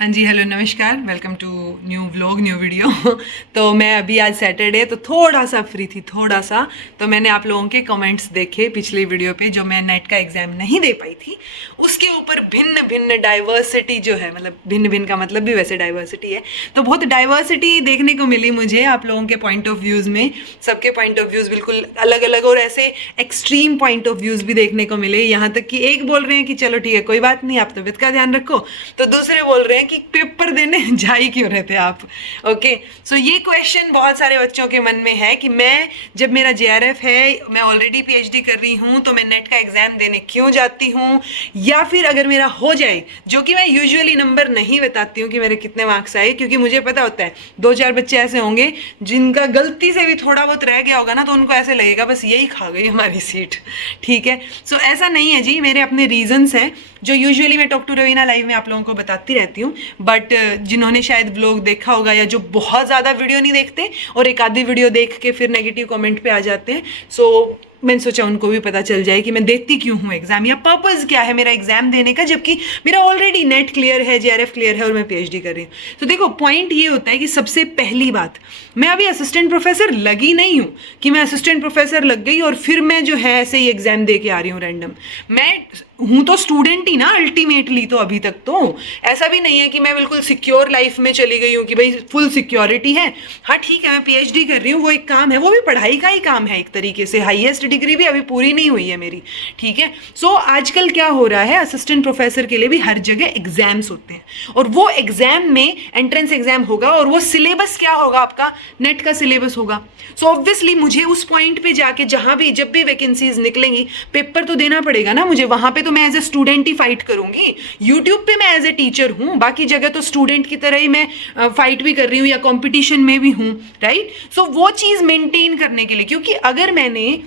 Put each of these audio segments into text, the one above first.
हाँ जी, हेलो नमस्कार, welcome to new vlog new video. तो मैं अभी आज सैटरडे तो थोड़ा सा फ्री थी, थोड़ा सा। तो मैंने आप लोगों के कमेंट्स देखे पिछली वीडियो पे, जो मैं नेट का एग्ज़ाम नहीं दे पाई थी उसके ऊपर भिन्न भिन्न डाइवर्सिटी जो है, मतलब भिन्न भिन्न का मतलब भी वैसे डाइवर्सिटी है, तो बहुत डाइवर्सिटी देखने को मिली मुझे आप लोगों के पॉइंट ऑफ व्यूज़ में। सबके पॉइंट ऑफ व्यूज़ बिल्कुल अलग अलग और ऐसे एक्सट्रीम पॉइंट ऑफ व्यूज़ भी देखने को मिले। यहाँ तक कि एक बोल रहे हैं कि चलो ठीक है कोई बात नहीं, आप तबीयत का ध्यान रखो, तो दूसरे बोल रहे हैं कि पेपर देने जा ही क्यों रहे थे आप। ओके, सो ये क्वेश्चन बहुत सारे बच्चों के मन में है कि मैं जब मेरा जेआरएफ है, मैं ऑलरेडी पीएचडी कर रही हूँ, तो मैं नेट का एग्जाम देने क्यों जाती हूँ, या फिर अगर मेरा हो जाए, जो कि मैं यूजुअली नंबर नहीं बताती हूँ कि मेरे कितने मार्क्स आए, क्योंकि मुझे पता होता है दो चार बच्चे ऐसे होंगे जिनका गलती से भी थोड़ा बहुत रह गया होगा ना, तो उनको ऐसे लगेगा बस यही खा गई हमारी सीट। ठीक है, सो ऐसा नहीं है जी, मेरे अपने रीजंस हैं जो यूजुअली मैं टॉक टू रवीना लाइव में आप लोगों को बताती रहती हूँ। बट जिन्होंने शायद व्लॉग देखा होगा, या जो बहुत ज़्यादा वीडियो नहीं देखते और एक आधी वीडियो देख के फिर नेगेटिव कमेंट पे आ जाते हैं, सो मैंने सोचा उनको भी पता चल जाए कि मैं देती क्यों हूँ एग्जाम, या पर्पज़ क्या है मेरा एग्जाम देने का, जबकि मेरा ऑलरेडी नेट क्लियर है, जेआरएफ क्लियर है और मैं पीएचडी कर रही हूँ। तो देखो, पॉइंट ये होता है कि सबसे पहली बात, मैं अभी असिस्टेंट प्रोफेसर लगी नहीं हूँ कि मैं असिस्टेंट प्रोफेसर लग गई और फिर मैं जो है ऐसे ही एग्जाम दे के आ रही हूँ रैंडम। मैं हूँ तो स्टूडेंट ही ना अल्टीमेटली, तो अभी तक तो ऐसा भी नहीं है कि मैं बिल्कुल सिक्योर लाइफ में चली गई हूँ कि भाई फुल सिक्योरिटी है। हाँ ठीक है, मैं पीएचडी कर रही हूँ, वो एक काम है, वो भी पढ़ाई का ही काम है एक तरीके से, हाईएस्ट डिग्री भी अभी पूरी नहीं हुई है मेरी। ठीक है, सो आजकल क्या हो रहा है, असिस्टेंट प्रोफेसर के लिए भी हर जगह एग्जाम्स होते हैं, और वो एग्जाम में एंट्रेंस एग्जाम होगा, और वो सिलेबस क्या होगा, आपका नेट का सिलेबस होगा। सो ऑब्वियसली मुझे उस पॉइंट पे जाके, जहां भी जब भी वैकेंसीज निकलेंगी, पेपर तो देना पड़ेगा ना मुझे। वहां पे तो मैं एज ए स्टूडेंट ही फाइट करूंगी, यूट्यूब पे मैं एज ए टीचर हूँ, बाकी जगह तो स्टूडेंट की तरह ही मैं फाइट भी कर रही हूँ या कंपटीशन में भी हूँ, राइट। सो वो चीज़ मेंटेन करने के लिए, क्योंकि अगर मैंने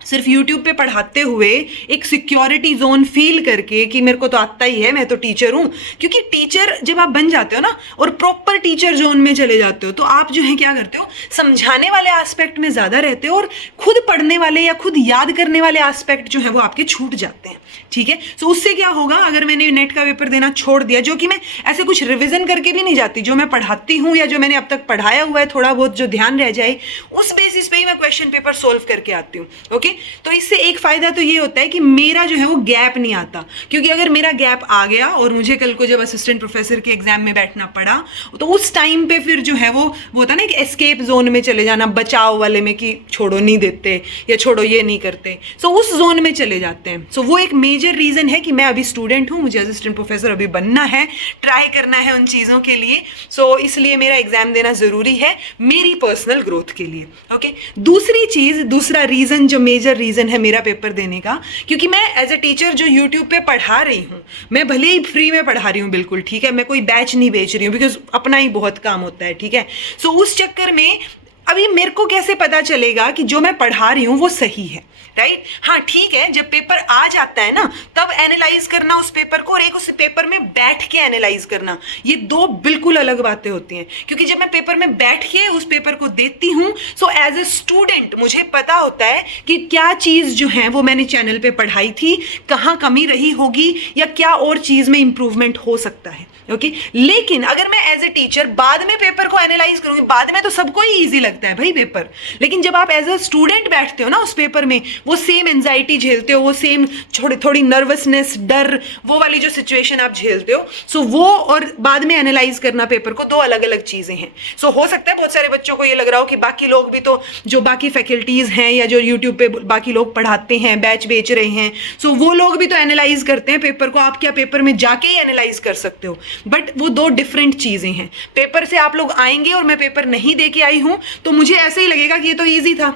सिर्फ यूट्यूब पे पढ़ाते हुए एक सिक्योरिटी जोन फील करके कि मेरे को तो आता ही है, मैं तो टीचर हूँ, क्योंकि टीचर जब आप बन जाते हो ना और प्रॉपर टीचर जोन में चले जाते हो, तो आप जो है क्या करते हो, समझाने वाले एस्पेक्ट में ज़्यादा रहते हो और खुद पढ़ने वाले या खुद याद करने वाले एस्पेक्ट जो है वो आपके छूट जाते हैं। ठीक है, सो उससे क्या होगा, अगर मैंने नेट का पेपर देना छोड़ दिया, जो कि मैं ऐसे कुछ रिविजन करके भी नहीं जाती, जो मैं पढ़ाती हूँ या जो मैंने अब तक पढ़ाया हुआ है थोड़ा बहुत जो ध्यान रह जाए, उस बेसिस पे ही मैं क्वेश्चन पेपर सोल्व करके आती हूँ। ओके, तो इससे एक फायदा तो ये होता है कि मेरा जो है वो गैप नहीं आता, क्योंकि अगर मेरा गैप आ गया और मुझे कल को जब असिस्टेंट प्रोफेसर के एग्जाम में बैठना पड़ा, तो उस टाइम पे फिर जो है वो होता ना कि एस्केप जोन में चले जाना, बचाव वाले में, कि छोड़ो नहीं देते या छोड़ो ये नहीं करते, सो उस जोन में चले जाते हैं। सो वो एक मेजर रीजन है कि मैं अभी स्टूडेंट हूँ, मुझे असिस्टेंट प्रोफेसर अभी बनना है, ट्राई करना है उन चीज़ों के लिए। सो इसलिए मेरा एग्जाम देना ज़रूरी है मेरी पर्सनल ग्रोथ के लिए। ओके, दूसरी चीज़, दूसरा रीज़न जो मेजर रीज़न है मेरा पेपर देने का, क्योंकि मैं एज ए टीचर जो यूट्यूब पे पढ़ा रही हूँ, मैं भले ही फ्री में पढ़ा रही हूँ बिल्कुल, ठीक है, मैं कोई बैच नहीं बेच रही हूँ, बिकॉज अपना ही बहुत काम होता है। ठीक है, सो उस चक्कर में अभी मेरे को कैसे पता चलेगा कि जो मैं पढ़ा रही हूँ वो सही है, राइट। हाँ ठीक है, जब पेपर आ जाता है ना, तब एनालाइज करना उस पेपर को, और एक उस पेपर में बैठ के एनालाइज करना, ये दो बिल्कुल अलग बातें होती हैं। क्योंकि जब मैं पेपर में बैठ के उस पेपर को देती हूँ, सो एज ए स्टूडेंट मुझे पता होता है कि क्या चीज़ जो है वो मैंने चैनल पे पढ़ाई थी, कहाँ कमी रही होगी, या क्या और चीज़ में इंप्रूवमेंट हो सकता है। ओके, लेकिन अगर मैं एज ए टीचर बाद में पेपर को एनालाइज करूंगी, बाद में तो सबको ही इजी लगता है भाई पेपर, लेकिन जब आप एज ए स्टूडेंट बैठते हो ना उस पेपर में, वो सेम एंजाइटी झेलते हो, वो सेम थोड़ी नर्वसनेस, डर, वो वाली जो सिचुएशन आप झेलते हो, सो वो और बाद में एनालाइज करना पेपर को, दो अलग अलग चीज़ें हैं। सो हो सकता है बहुत सारे बच्चों को ये लग रहा हो कि बाकी लोग भी तो, जो बाकी फैकल्टीज़ हैं या जो यूट्यूब पे बाकी लोग पढ़ाते हैं, बैच बेच रहे हैं, सो वो लोग भी तो एनालाइज करते हैं पेपर को, आप क्या पेपर में जाके ही एनालाइज कर सकते हो, बट वो दो डिफरेंट चीज़ें हैं। पेपर से आप लोग आएंगे और मैं पेपर नहीं दे के आई हूँ, तो मुझे ऐसे ही लगेगा कि ये तो ईजी था,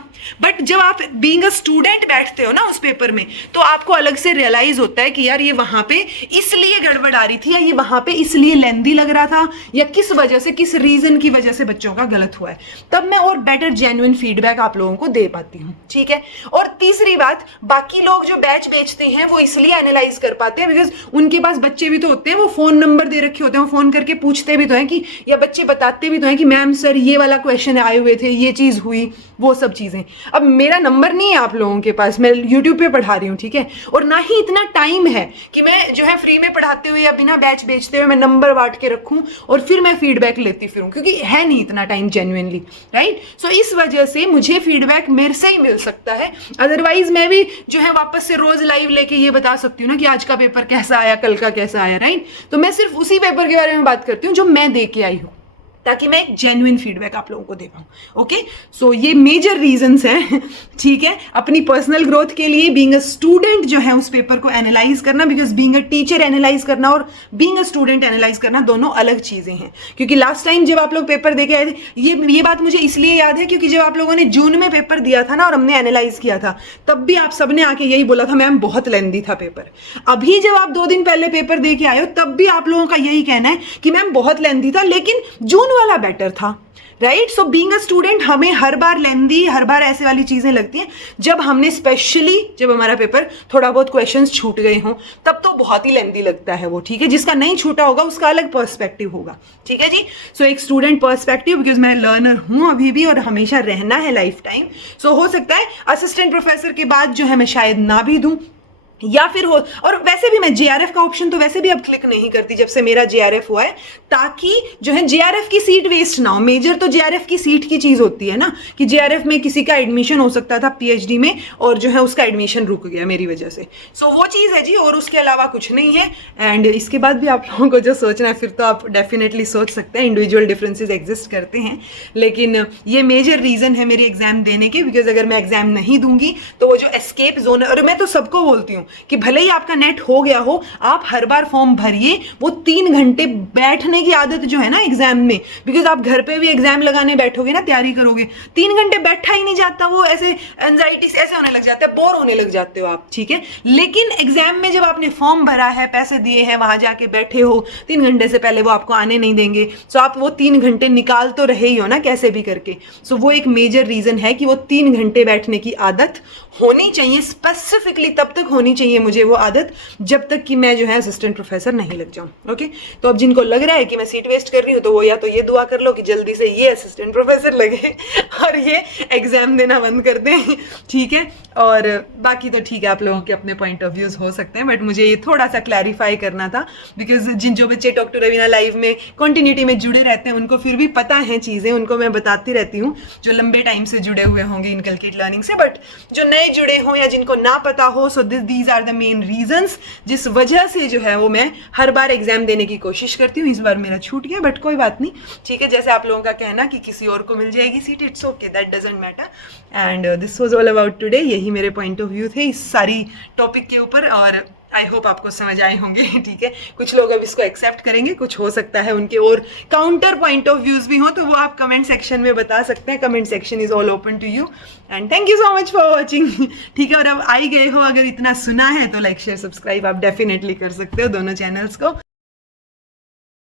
बट जब आप बीइंग अ स्टूडेंट बैठते हो ना उस पेपर में, तो आपको अलग से रियलाइज होता है कि यार ये वहां पे इसलिए गड़बड़ आ रही थी, या ये वहां पे इसलिए लेंदी लग रहा था, या किस वजह से, किस रीजन की वजह से बच्चों का गलत हुआ है, तब मैं और बेटर जेन्युइन फीडबैक आप लोगों को दे पाती हूँ। ठीक है, और तीसरी बात, बाकी लोग जो बैच बेचते हैं वो इसलिए एनालाइज कर पाते हैं बिकॉज उनके पास बच्चे भी तो होते हैं, वो फोन नंबर दे रखे होते हैं, वो फोन करके पूछते भी तो हैं कि, या बच्चे बताते भी तो हैं कि मैम सर ये वाला क्वेश्चन आए हुए थे, ये चीज़ हुई, वो सब चीज़ें। अब मेरा नंबर नहीं है आप लोगों के पास, मैं यूट्यूब पे पढ़ा रही हूँ, ठीक है, और ना ही इतना टाइम है कि मैं जो है फ्री में पढ़ाते हुए या बिना बैच बेचते हुए मैं नंबर बांट के रखूँ और फिर मैं फीडबैक लेती फिरूँ, क्योंकि है नहीं इतना टाइम जेन्युइनली, राइट। सो इस वजह से मुझे फीडबैक मेरे से ही मिल सकता है, अदरवाइज मैं भी जो है वापस से रोज लाइव लेके ये बता सकती हूँ ना कि आज का पेपर कैसा आया, कल का कैसा आया, राइट। तो मैं सिर्फ उसी पेपर के बारे में बात करती हूँ जो मैं दे के आई हूँ, ताकि मैं एक जेन्युइन फीडबैक आप लोगों को दे पाऊँ। ओके, सो ये मेजर रीजंस हैं, ठीक है, अपनी पर्सनल ग्रोथ के लिए। बीइंग अ स्टूडेंट जो है उस पेपर को एनालाइज करना, because being a teacher analyse करना और बीइंग अ स्टूडेंट एनालाइज करना दोनों अलग चीज़ें हैं। क्योंकि लास्ट टाइम जब आप लोग पेपर दे के आए थे, ये बात मुझे इसलिए याद है क्योंकि जब आप लोगों ने जून में पेपर दिया था ना और हमने एनालाइज किया था, तब भी आप सबने आके यही बोला था मैम बहुत लेंदी था पेपर। अभी जब आप 2 दिन पहले पेपर दे के आए हो, तब भी आप लोगों का यही कहना है कि मैम बहुत लेंदी था, लेकिन जून वाला बेटर था, right. So being a student हमें हर बार लेंदी, हर बार ऐसे वाली चीजें लगती हैं। जब हमने स्पेशली जब हमारा पेपर थोड़ा बहुत क्वेश्चंस छूट गए हों, तब तो बहुत ही लेंदी लगता है वो, ठीक है। जिसका नहीं छूटा होगा उसका अलग पर्सपेक्टिव होगा, ठीक है जी। सो एक स्टूडेंट पर्सपेक्टिव, बिकॉज मैं लर्नर हूं अभी भी और हमेशा रहना है लाइफ टाइम। सो हो सकता है असिस्टेंट प्रोफेसर के बाद जो है मैं शायद ना भी दूं, या फिर हो, और वैसे भी मैं जेआरएफ का ऑप्शन तो वैसे भी अब क्लिक नहीं करती जब से मेरा जेआरएफ हुआ है, ताकि जो है जेआरएफ की सीट वेस्ट ना हो। मेजर तो जेआरएफ की सीट की चीज होती है ना, कि जेआरएफ में किसी का एडमिशन हो सकता था पीएचडी में और जो है उसका एडमिशन रुक गया मेरी वजह से। सो वो चीज़ है जी, और उसके अलावा कुछ नहीं है। एंड इसके बाद भी आप लोगों को जो सोचना है फिर तो आप डेफिनेटली सोच सकते हैं, इंडिविजुअल डिफरेंसेस एग्जिस्ट करते हैं, लेकिन ये मेजर रीजन है मेरी एग्जाम देने की। बिकॉज अगर मैं एग्जाम नहीं दूंगी तो वो जो एस्केप जोन है, और मैं तो सबको बोलती हूँ कि भले ही आपका नेट हो गया हो, आप हर बार फॉर्म भरिए। वो 3 घंटे बैठने की आदत जो है ना एग्जाम में, बिकॉज आप घर पे भी एग्जाम लगाने बैठोगे ना, तैयारी करोगे, 3 घंटे बैठा ही नहीं जाता, वो ऐसे एंजाइटी से ऐसे होने लग जाता है, बोर होने लग जाते हो आप, ठीक है। लेकिन एग्जाम में जब आपने फॉर्म भरा है, पैसे दिए हैं, वहां जाके बैठे हो, 3 घंटे से पहले वो आपको आने नहीं देंगे, सो आप वो 3 घंटे निकाल तो रहे ही हो ना कैसे भी करके। सो वो एक मेजर रीजन है कि वो 3 घंटे बैठने की आदत होनी चाहिए, स्पेसिफिकली तब तक होनी चाहिए मुझे वो आदत जब तक कि मैं जो है असिस्टेंट प्रोफेसर नहीं लग जाऊं। ओके, तो अब जिनको लग रहा है कि मैं सीट वेस्ट कर रही हूँ, तो वो या तो ये दुआ कर लो कि जल्दी से ये असिस्टेंट प्रोफेसर लगे और ये एग्जाम देना बंद कर दें, ठीक है। और बाकी तो ठीक है, आप लोगों के अपने पॉइंट ऑफ व्यूज हो सकते हैं, बट मुझे ये थोड़ा सा क्लैरिफाई करना था, बिकॉज जो बच्चे टॉक टू रवीना लाइव में कंटिन्यूटी में जुड़े रहते हैं उनको फिर भी पता है चीज़ें, उनको मैं बताती रहती हूँ, जो लंबे टाइम से जुड़े हुए होंगे इनकलकेट लर्निंग से, बट जो नए जुड़े हों या जिनको ना पता हो, so these are the main reasons जिस वजह से जो है वो मैं हर बार एग्जाम देने की कोशिश करती हूँ। इस बार मेरा छूट गया, बट कोई बात नहीं, ठीक है। जैसे आप लोगों का कहना कि किसी और को मिल जाएगी seat, it's okay, that doesn't matter. And this was all about today. यही मेरे पॉइंट ऑफ व्यू थे इस सारी टॉपिक के ऊपर, और आई होप आपको समझ आए होंगे, ठीक है। कुछ लोग अब इसको एक्सेप्ट करेंगे, कुछ हो सकता है उनके और काउंटर पॉइंट ऑफ व्यूज भी हो, तो वो आप कमेंट सेक्शन में बता सकते हैं। Comment section is all open to you, and thank you so much for watching, ठीक है। और अब आई गए हो, अगर इतना सुना है तो लाइक शेयर सब्सक्राइब आप डेफिनेटली कर सकते हो दोनों चैनल्स को।